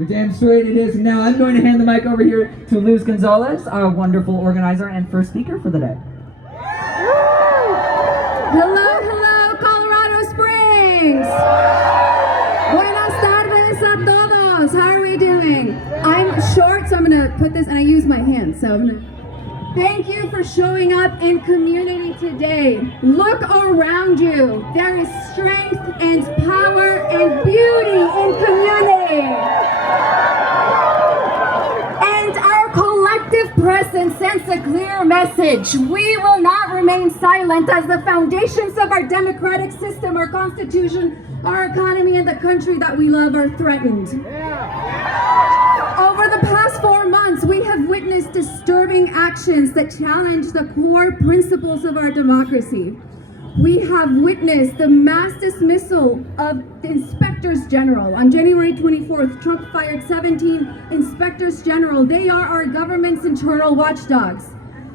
You're damn straight it is. And now I'm going to hand the mic over here to Luz Gonzalez, our wonderful organizer and first speaker for the day. Hello, Colorado Springs! Buenas tardes a todos! How are we doing? I'm short, so I'm gonna put this, and I use my hands, so I'm gonna... Thank you for showing up in community today. Look around you. There is strength and power and beauty in community. And our collective presence sends a clear message. We will not remain silent as the foundations of our democratic system, our constitution, our economy, and the country that we love are threatened. Over the past 4 months, we have witnessed disturbing actions that challenge the core principles of our democracy. We have witnessed the mass dismissal of the inspectors general. On January 24th, Trump fired 17 inspectors general. They are our government's internal watchdogs.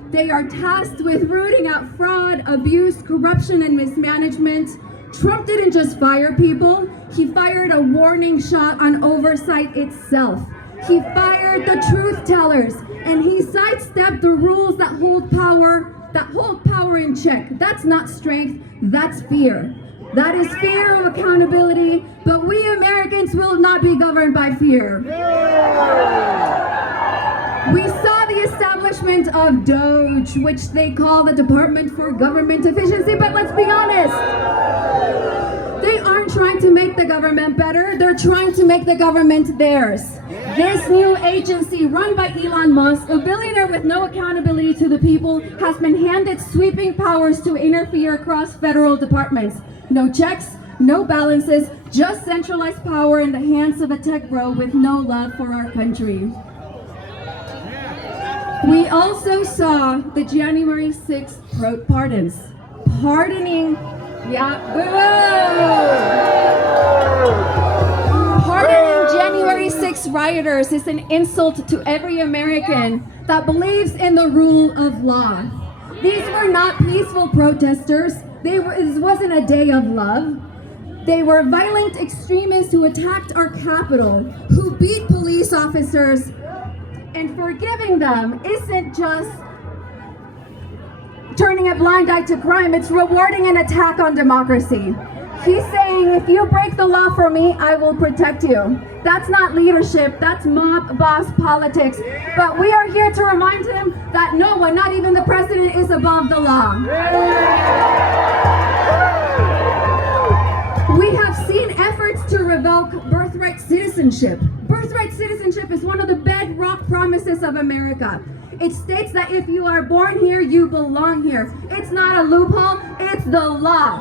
They are tasked with rooting out fraud, abuse, corruption, and mismanagement. Trump didn't just fire people, he fired a warning shot on oversight itself. He fired the truth tellers, and he sidestepped the rules that hold power in check. That's not strength, that's fear. That is fear of accountability, but we Americans will not be governed by fear. We saw the establishment of DOGE, which they call the Department for Government Efficiency, but let's be honest. They aren't trying to make the government better, they're trying to make the government theirs. This new agency run by Elon Musk, a billionaire with no accountability to the people, has been handed sweeping powers to interfere across federal departments. No checks, no balances, just centralized power in the hands of a tech bro with no love for our country. We also saw the January 6th pardons. Pardoning January 6 rioters is an insult to every American that believes in the rule of law. These were not peaceful protesters. This wasn't a day of love. They were violent extremists who attacked our Capitol, who beat police officers, and forgiving them isn't just turning a blind eye to crime, it's rewarding an attack on democracy. He's saying, if you break the law for me, I will protect you. That's not leadership, that's mob boss politics. But we are here to remind him that no one, not even the president, is above the law. We have seen efforts to revoke birthright citizenship. Birthright citizenship is one of the bedrock promises of America. It states that if you are born here, you belong here. It's not a loophole, it's the law.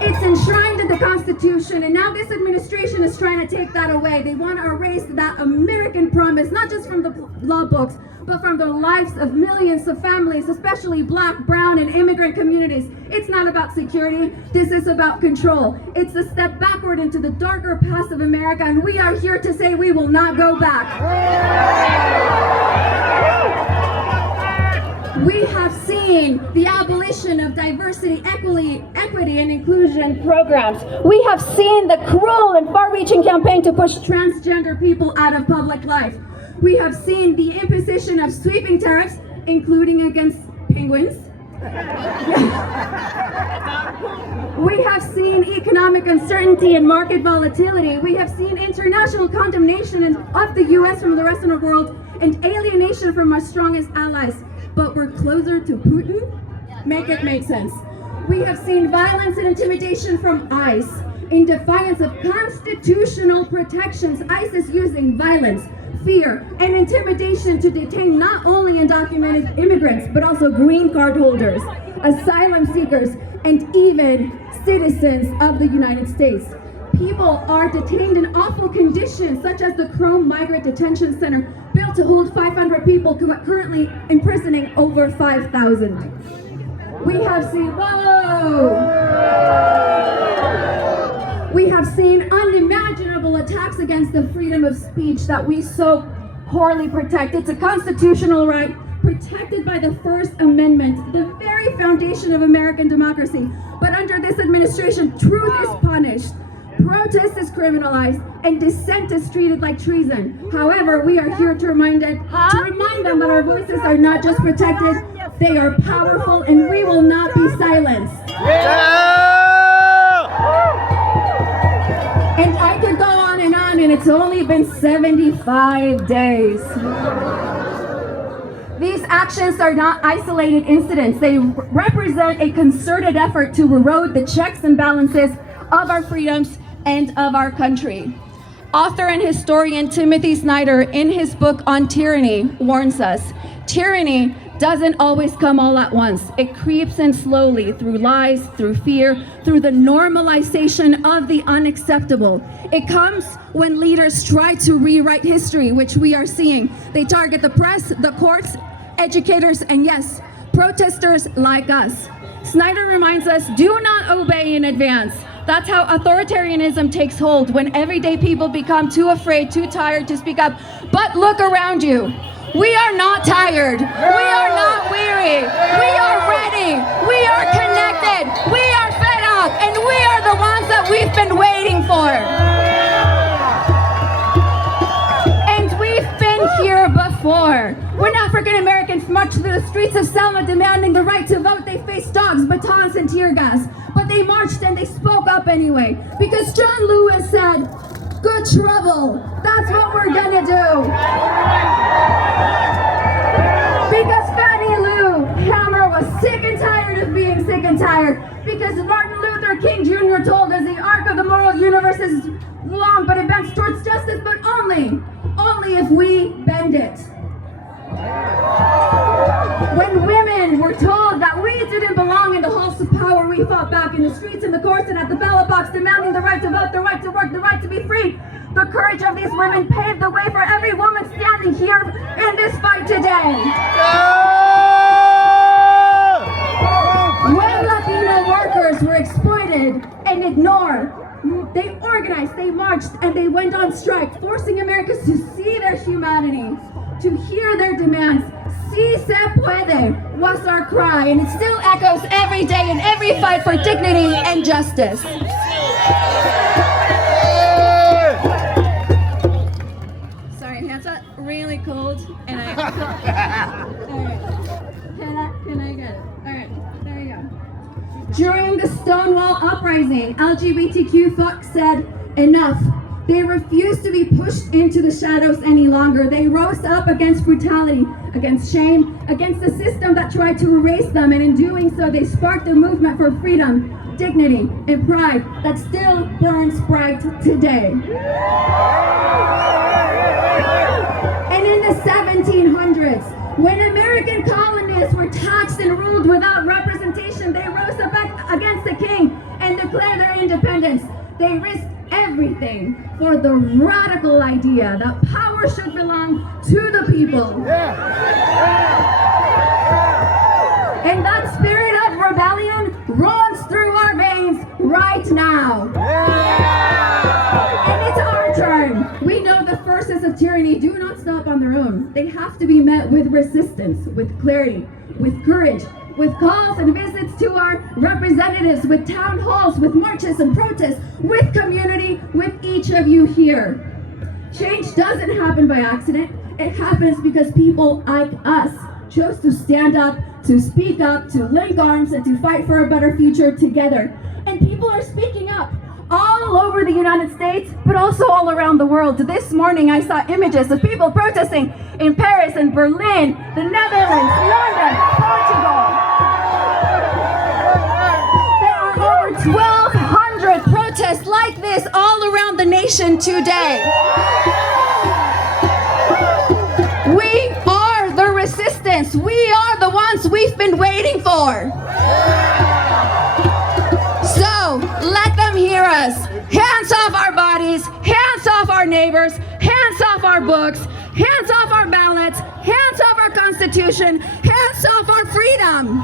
It's enshrined in the Constitution, and now this administration is trying to take that away. They want to erase that American promise, not just from the law books, but from the lives of millions of families, especially Black, brown, and immigrant communities. It's not about security, this is about control. It's a step backward into the darker past of America, and we are here to say we will not go back. We have seen the abolition of diversity, equity, and inclusion programs. We have seen the cruel and far-reaching campaign to push transgender people out of public life. We have seen the imposition of sweeping tariffs, including against penguins. We have seen economic uncertainty and market volatility. We have seen international condemnation of the U.S. from the rest of the world and alienation from our strongest allies. But we're closer to Putin? Make it make sense. We have seen violence and intimidation from ICE. In defiance of constitutional protections, ICE is using violence, fear, and intimidation to detain not only undocumented immigrants, but also green card holders, asylum seekers, and even citizens of the United States. People are detained in awful conditions, such as the Chrome Migrant Detention Center, built to hold 500 people, currently imprisoning over 5,000. We have seen, we have seen unimaginable attacks against the freedom of speech that we so poorly protect. It's a constitutional right protected by the First Amendment, the very foundation of American democracy. But under this administration, truth is punished. protest is criminalized, and dissent is treated like treason. However, we are here to remind them that our voices are not just protected, they are powerful, and we will not be silenced. And I could go on, and it's only been 75 days. These actions are not isolated incidents. They represent a concerted effort to erode the checks and balances of our freedoms and of our country. Author and historian Timothy Snyder, in his book on tyranny, warns us, tyranny doesn't always come all at once. It creeps in slowly through lies, through fear, through the normalization of the unacceptable. It comes when leaders try to rewrite history, which we are seeing. They target the press, the courts, educators, and yes, protesters like us. Snyder reminds us, do not obey in advance. That's how authoritarianism takes hold, when everyday people become too afraid, too tired to speak up. But look around you. We are not tired. We are not weary. We are ready. We are connected. We are fed up. And we are the ones that we've been waiting for. And we've been here before. When African Americans marched through the streets of Selma demanding the right to vote, they faced dogs, batons, and tear gas. But they marched and they spoke up anyway. Because John Lewis said, good trouble. That's what we're gonna do. Because Fannie Lou Hamer was sick and tired of being sick and tired. Because Martin Luther King Jr. told us the arc of the moral universe is long, but it bends towards justice, but only if we bend it. When women were told that we didn't belong in the halls of power, we fought back in the streets, in the courts, and at the ballot box, demanding the right to vote, the right to work, the right to be free. The courage of these women paved the way for every woman standing here in this fight today. When Latino workers were exploited and ignored, they organized, they marched, and they went on strike, forcing Americans to see their humanity, to hear their demands. Si se puede was our cry, and it still echoes every day in every fight for dignity and justice. Sorry, hands are really cold, and I. Alright. Can I get it? Alright, there you go. During the Stonewall Uprising, LGBTQ folks said, enough. They refused to be pushed into the shadows any longer. They rose up against brutality, against shame, against the system that tried to erase them, and in doing so, they sparked a movement for freedom, dignity, and pride that still burns bright today. And in the 1700s, when American colonists were taxed and ruled without representation, they rose up against the king and declared their independence. They risked everything for the radical idea that power should belong to the people. And that spirit of rebellion runs through our veins right now. And it's our turn. We know the forces of tyranny do not stop on their own. They have to be met with resistance, with clarity, with courage, with calls and visits to our representatives, with town halls, with marches and protests, with community, with each of you here. Change doesn't happen by accident. It happens because people like us chose to stand up, to speak up, to link arms, and to fight for a better future together. And people are speaking up all over the United States, but also all around the world. This morning I saw images of people protesting in Paris and Berlin, the Netherlands, London, Portugal. There are over 1,200 protests like this all around the nation today. We are the resistance. We are the ones we've been waiting for. So let them hear us. Hands off our bodies, hands off our neighbors, hands off our books, hands off our ballots, hands off our Constitution, hands off our freedom.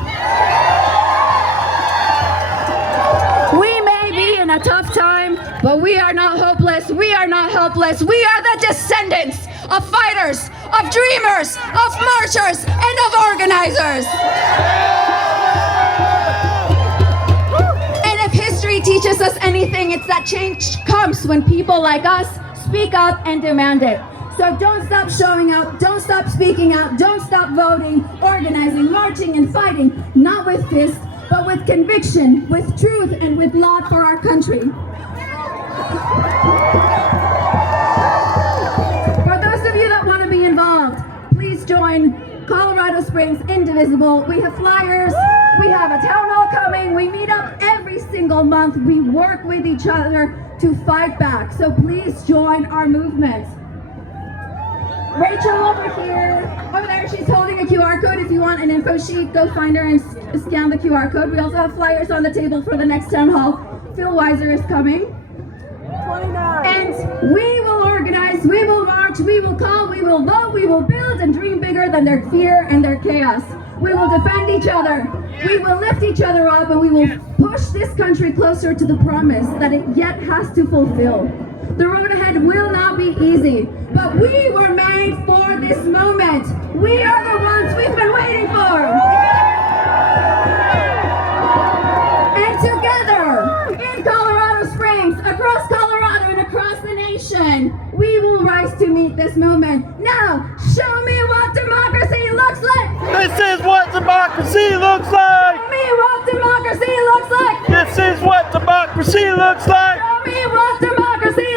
We may be in a tough time, but we are not hopeless. We are not helpless. We are the descendants of fighters, of dreamers, of marchers, and of organizers. teaches us anything, it's that change comes when people like us speak up and demand it. So don't stop showing up, don't stop speaking out, don't stop voting, organizing, marching, and fighting, not with fists, but with conviction, with truth, and with love for our country. For those of you that want to be involved, please join Colorado Springs Indivisible. We have flyers, we have a town hall coming, we meet up every single month, we work with each other to fight back. So please join our movement. Rachel over there, she's holding a QR code. If you want an info sheet, go find her and scan the QR code. We also have flyers on the table for the next town hall. Phil Weiser is coming. 29. And we will organize, we will march, we will call, we will vote, we will build and dream bigger than their fear and their chaos. We will defend each other. We will lift each other up, and we will push this country closer to the promise that it yet has to fulfill. The road ahead will not be easy, but we were made for this moment. We are the ones we've been waiting for. And together, in Colorado Springs, across Colorado and across the nation, we will rise to meet this moment. Now, show me what democracy looks like. This is what democracy looks like. Show me what democracy looks like. This is what democracy looks like. Show me what democracy